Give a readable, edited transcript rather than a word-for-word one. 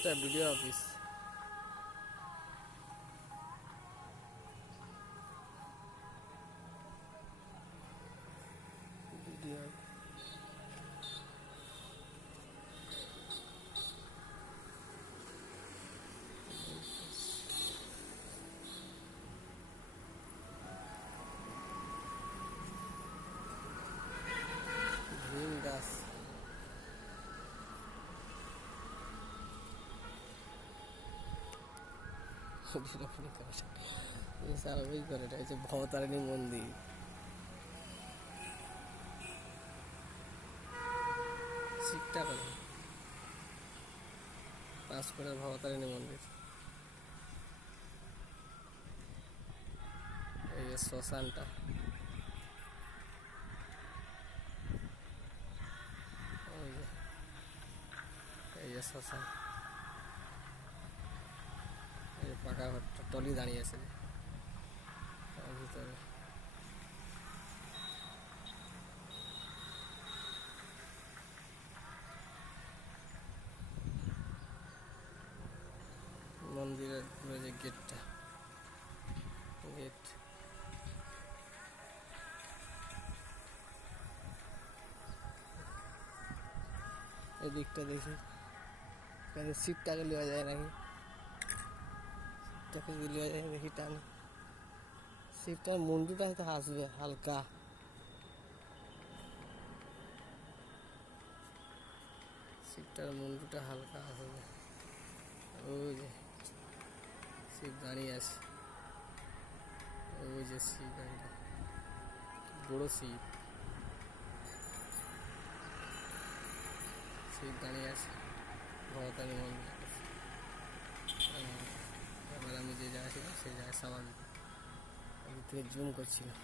একটা video office. Video Bhim গাছ। সারা বই করে, এটা হচ্ছে ভবতারিণী মন্দির। শিবটা করে পাঁচকড়ার ভবতারিণী মন্দির। এই যে শ্মশানটা, এই যে শ্মশান, এই যে পাকা ঘরটা, টলি দাঁড়িয়ে আছে তার ভিতরে। মন্দিরের যে গেটটা, গেট এই দিকটা দেখি, এখানে সিটটাকে নেওয়া যায় নাকি, সিটটাকে নেওয়া যায় দেখি টান। সিটটার মুন্ডুটা হয়তো আসবে হালকা, শিবটার মুন্ডুটা হালকা আসবে। ওই যে শিব দাঁড়িয়ে আছে, ওই যে শিব দাঁড়িয়ে, বড় শিব, শিব দাঁড়িয়ে আছে ভবতারিণী মন্দির। এবার আমি যে জায়গায় ছিলাম সেই জায়গায় স্বাভাবিক, আমি থেকে জুম করছিলাম।